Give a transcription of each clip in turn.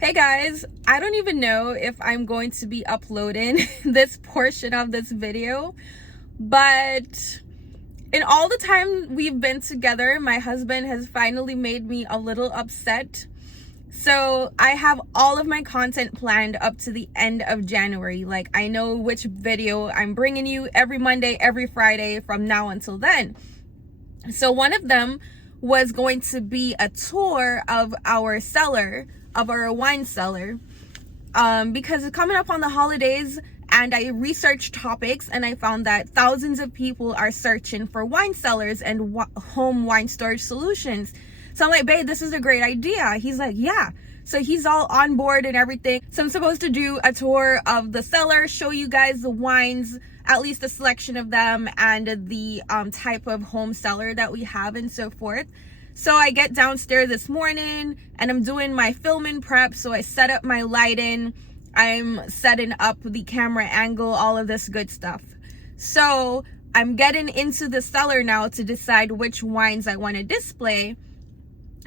Hey guys, I don't even know if I'm going to be uploading this portion of this video, but in all the time we've been together, my husband has finally made me a little upset. So I have all of my content planned up to the end of January. Like, I know which video I'm bringing you every Monday, every Friday from now until then. So one of them was going to be a tour of our cellar, of our wine cellar, because it's coming up on the holidays, and I researched topics and I found that thousands of people are searching for wine cellars and home wine storage solutions. So I'm like, babe, this is a great idea. He's like, yeah. So he's all on board and everything. So I'm supposed to do a tour of the cellar, show you guys the wines, at least a selection of them, and the type of home cellar that we have and so forth. So I get downstairs this morning and I'm doing my filming prep. So I set up my lighting, I'm setting up the camera angle, all of this good stuff. So I'm getting into the cellar now to decide which wines I want to display.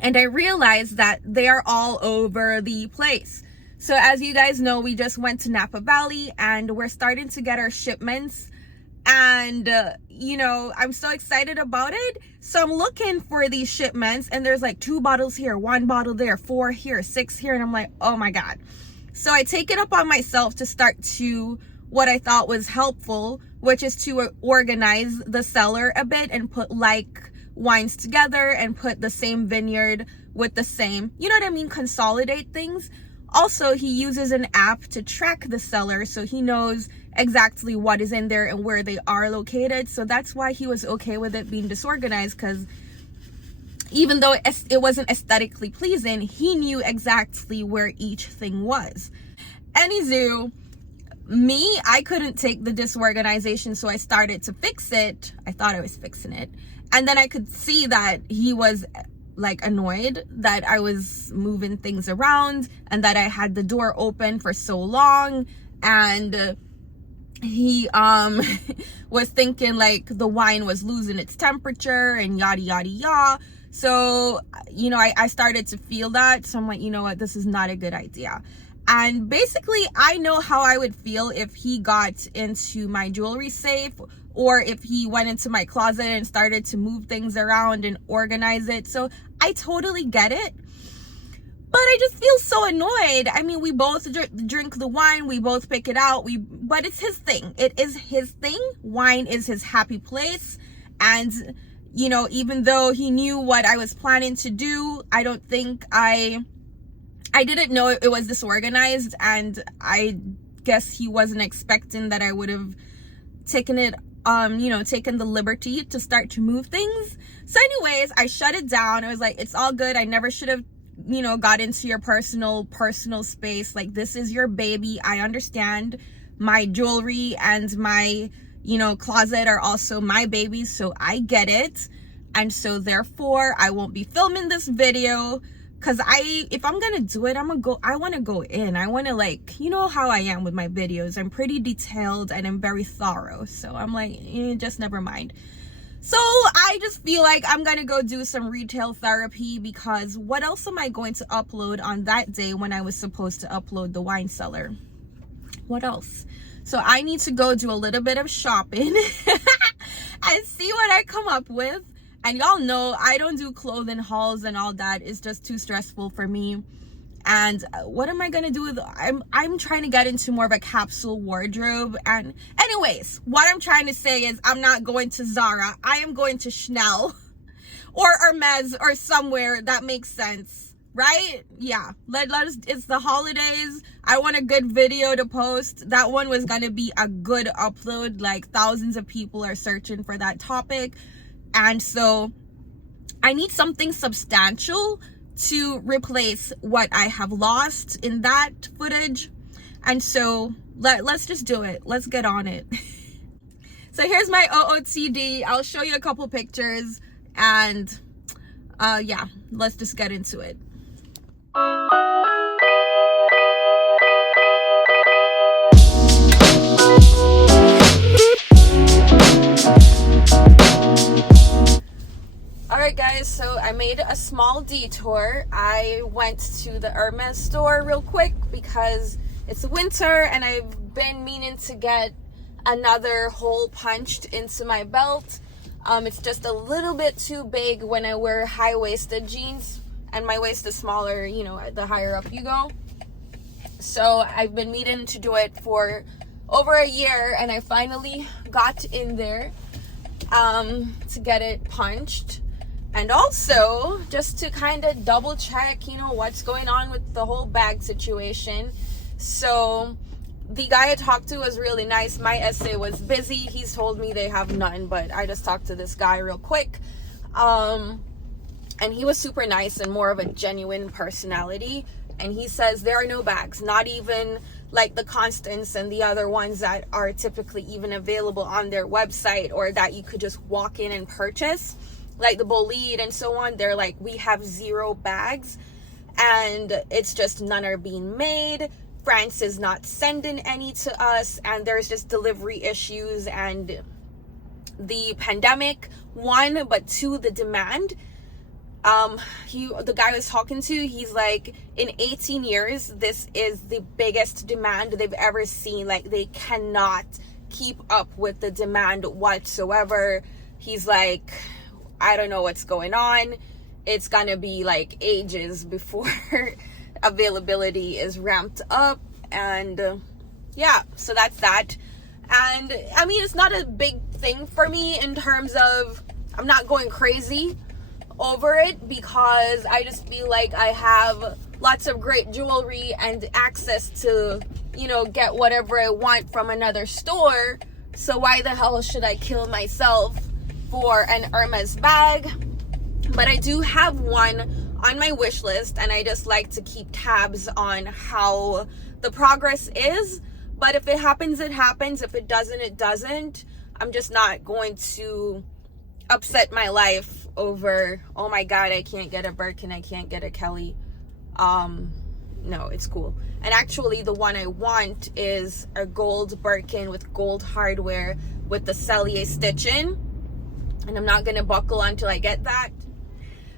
And I realized that they are all over the place. So as you guys know, we just went to Napa Valley and we're starting to get our shipments. And, I'm so excited about it. So I'm looking for these shipments and there's like 2 bottles here, 1 bottle there, 4 here, 6 here. And I'm like, oh my God. So I take it up on myself to start to what I thought was helpful, which is to organize the cellar a bit and put like wines together and put the same vineyard with the same, consolidate things. Also, he uses an app to track the cellar, so he knows exactly what is in there and where they are located. So that's why he was okay with it being disorganized, because even though it wasn't aesthetically pleasing, he knew exactly where each thing was. Anywho, I couldn't take the disorganization, so I started to fix it. I thought I was fixing it. And then I could see that he was like annoyed that I was moving things around and that I had the door open for so long. And he was thinking like the wine was losing its temperature and yada, yada, yada. So, I started to feel that. So I'm like, you know what, this is not a good idea. And basically, I know how I would feel if he got into my jewelry safe, or if he went into my closet and started to move things around and organize it. So I totally get it. But I just feel so annoyed. I mean, we both drink the wine, we both pick it out, but it's his thing. It is his thing. Wine is his happy place. And, even though he knew what I was planning to do, I don't think I didn't know it was disorganized, and I guess he wasn't expecting that I would have taken the liberty to start to move things. So anyways, I shut it down. I was like, it's all good. I never should have, got into your personal space. Like, this is your baby. I understand. My jewelry and my, closet are also my babies. So I get it. And so therefore, I won't be filming this video. Cause if I'm gonna do it, I wanna go in. I wanna, like, you know how I am with my videos. I'm pretty detailed and I'm very thorough. So I'm like, just never mind. So I just feel like I'm gonna go do some retail therapy, because what else am I going to upload on that day when I was supposed to upload the wine cellar? What else? So I need to go do a little bit of shopping and see what I come up with. And y'all know I don't do clothing hauls and all that. It's just too stressful for me. And what am I gonna do with I'm trying to get into more of a capsule wardrobe. And anyways, what I'm trying to say is I'm not going to Zara. I am going to Chanel or Hermès or somewhere that makes sense, right? Yeah, let us, it's the holidays. I want a good video to post. That one was gonna be a good upload. Like, thousands of people are searching for that topic. And so I need something substantial to replace what I have lost in that footage. And so let's just do it. Let's get on it. So here's my OOTD. I'll show you a couple pictures, and yeah, let's just get into it. Alright guys, so I made a small detour. I went to the Hermès store real quick because it's winter and I've been meaning to get another hole punched into my belt. It's just a little bit too big when I wear high-waisted jeans, and my waist is smaller, you know, the higher up you go. So I've been meaning to do it for over a year, and I finally got in there to get it punched. And also just to kind of double check, you know, what's going on with the whole bag situation. So the guy I talked to was really nice. My essay was busy. He's told me they have none, but I just talked to this guy real quick. And he was super nice and more of a genuine personality. And he says there are no bags, not even like the Constants and the other ones that are typically even available on their website or that you could just walk in and purchase, like the Bolide and so on. They're like, we have 0 bags, and it's just none are being made. France is not sending any to us, and there's just delivery issues and the pandemic, 1, but 2, the demand. The guy I was talking to, he's like, in 18 years, this is the biggest demand they've ever seen. Like, they cannot keep up with the demand whatsoever. He's like, I don't know what's going on. It's gonna be like ages before availability is ramped up. And yeah, so that's that. And I mean, it's not a big thing for me in terms of, I'm not going crazy over it, because I just feel like I have lots of great jewelry and access to, you know, get whatever I want from another store. So why the hell should I kill myself for an Hermès bag? But I do have one on my wish list, and I just like to keep tabs on how the progress is. But if it happens, it happens. If it doesn't, it doesn't. I'm just not going to upset my life over, oh my god, I can't get a Birkin, I can't get a Kelly. No, it's cool. And actually the one I want is a gold Birkin with gold hardware with the Cellier stitching, and I'm not gonna buckle until I get that.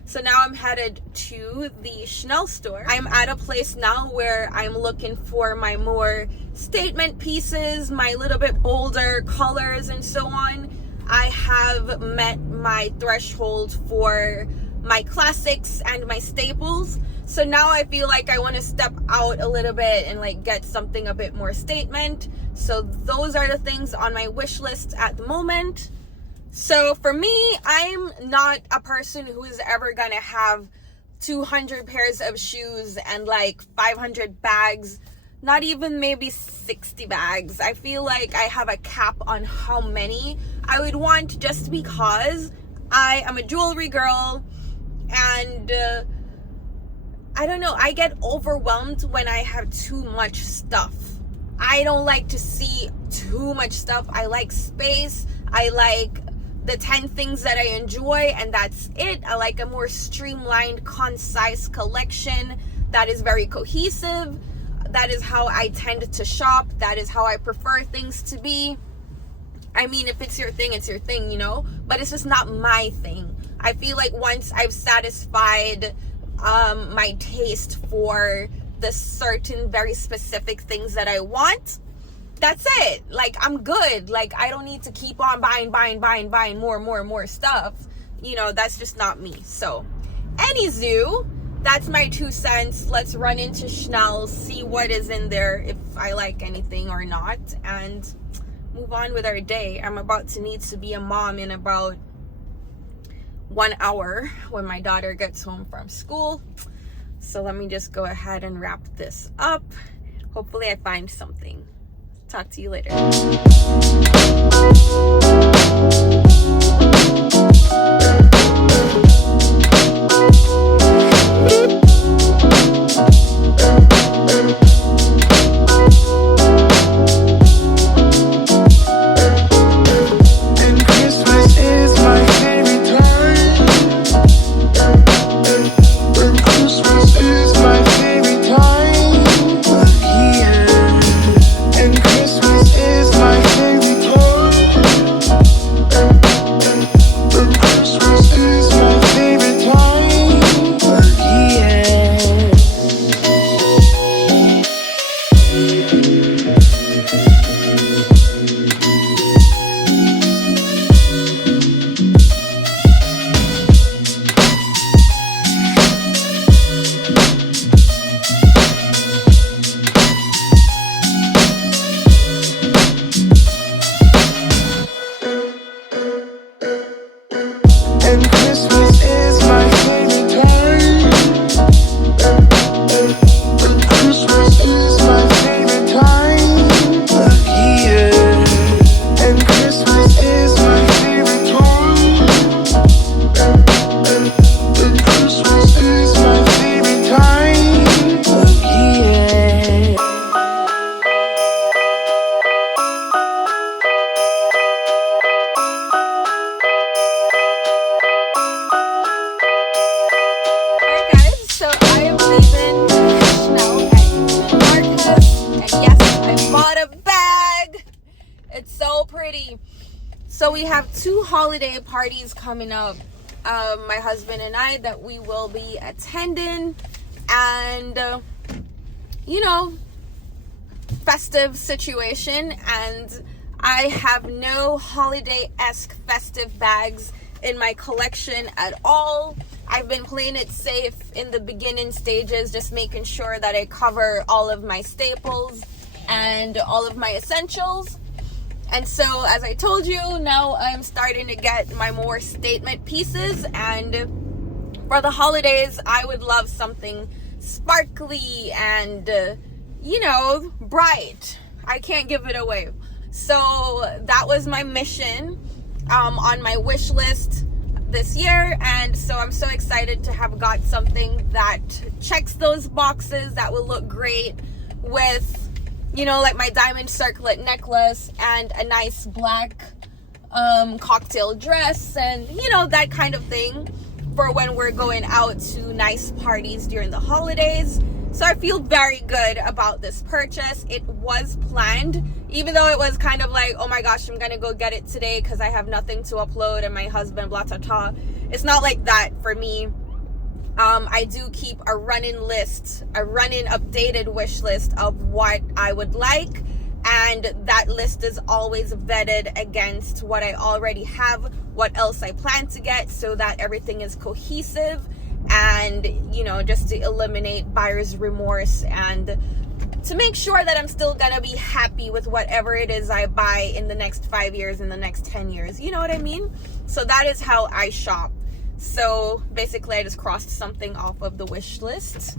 So now I'm headed to the Chanel store. I'm at a place now where I'm looking for my more statement pieces, my little bit bolder colors and so on. I have met my threshold for my classics and my staples. So now I feel like I want to step out a little bit and like get something a bit more statement. So those are the things on my wish list at the moment. So for me, I'm not a person who is ever gonna have 200 pairs of shoes and like 500 bags, not even maybe 60 bags. I feel like I have a cap on how many I would want, just because I am a jewelry girl, and I don't know, I get overwhelmed when I have too much stuff. I don't like to see too much stuff. I like space. I like the 10 things that I enjoy, and that's it. I like a more streamlined, concise collection that is very cohesive. That is how I tend to shop. That is how I prefer things to be. I mean, if it's your thing, it's your thing, you know? But it's just not my thing. I feel like once I've satisfied my taste for the certain very specific things that I want, that's it. Like, I'm good. Like, I don't need to keep on buying more stuff. You know, that's just not me. So, anywho, that's my 2 cents. Let's run into Chanel, see what is in there, if I like anything or not, and move on with our day. I'm about to need to be a mom in about 1 hour when my daughter gets home from school. So let me just go ahead and wrap this up. Hopefully I find something. Talk to you later. Christmas So we have 2 holiday parties coming up, my husband and I, that we will be attending, and you know, festive situation, and I have no holiday-esque festive bags in my collection at all. I've been playing it safe in the beginning stages, just making sure that I cover all of my staples and all of my essentials. And so, as I told you, now I'm starting to get my more statement pieces, and for the holidays I would love something sparkly and you know, bright. I can't give it away. So that was my mission on my wish list this year, and so I'm so excited to have got something that checks those boxes, that will look great with, you know, like my diamond circlet necklace and a nice black cocktail dress, and you know, that kind of thing for when we're going out to nice parties during the holidays. So I feel very good about this purchase. It was planned, even though it was kind of like, oh my gosh, I'm gonna go get it today because I have nothing to upload and my husband, blah, blah, blah. It's not like that for me. I do keep a running updated wish list of what I would like, and that list is always vetted against what I already have, what else I plan to get, so that everything is cohesive, and you know, just to eliminate buyer's remorse and to make sure that I'm still gonna be happy with whatever it is I buy in the next 5 years, in the next 10 years, you know what I mean? So that is how I shop. So basically I just crossed something off of the wish list,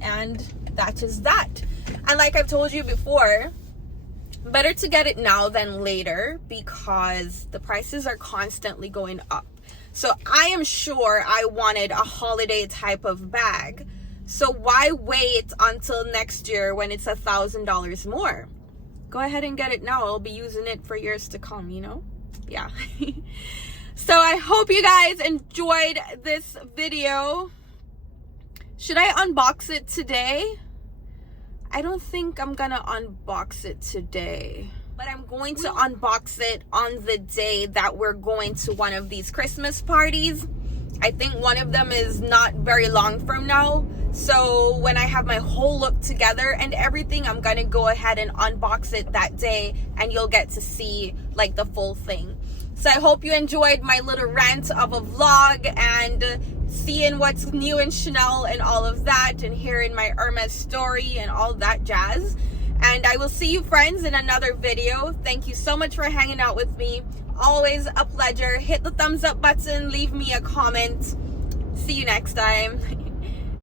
and that is that. And like I've told you before, better to get it now than later, because the prices are constantly going up. So I am sure I wanted a holiday type of bag. So why wait until next year when it's $1,000 more? Go ahead and get it now. I'll be using it for years to come, you know? Yeah. So I hope you guys enjoyed this video. Should I unbox it today? I don't think I'm gonna unbox it today, but I'm going to unbox it on the day that we're going to one of these Christmas parties. I think one of them is not very long from now. So when I have my whole look together and everything, I'm gonna go ahead and unbox it that day, and you'll get to see like the full thing. So I hope you enjoyed my little rant of a vlog, and seeing what's new in Chanel and all of that, and hearing my Hermès story and all that jazz. And I will see you friends in another video. Thank you so much for hanging out with me. Always a pleasure. Hit the thumbs up button, leave me a comment. See you next time.